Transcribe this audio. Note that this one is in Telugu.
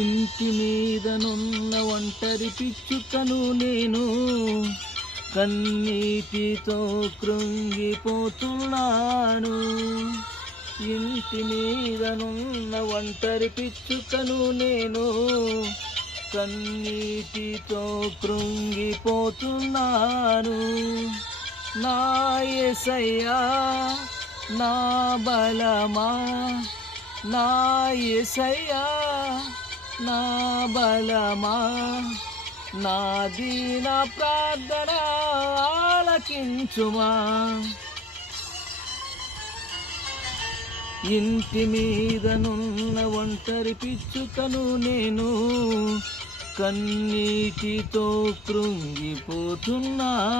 ఇంటి మీదనున్న ఒంటరి పిచ్చుకను నేను, కన్నీటితో కృంగిపోతున్నాను. ఇంటి మీదనున్న ఒంటరి పిచ్చుకను నేను, కన్నీటితో కృంగిపోతున్నాను. నా యేసయ్యా నా బలమా, నా యేసయ్యా నా బలమా, నా దీన ప్రార్థన ఆలకించుమా. ఇంటి మీదనున్న ఒంటరి పిచ్చుకను నేను, కన్నీటితో కృంగిపోతున్నా.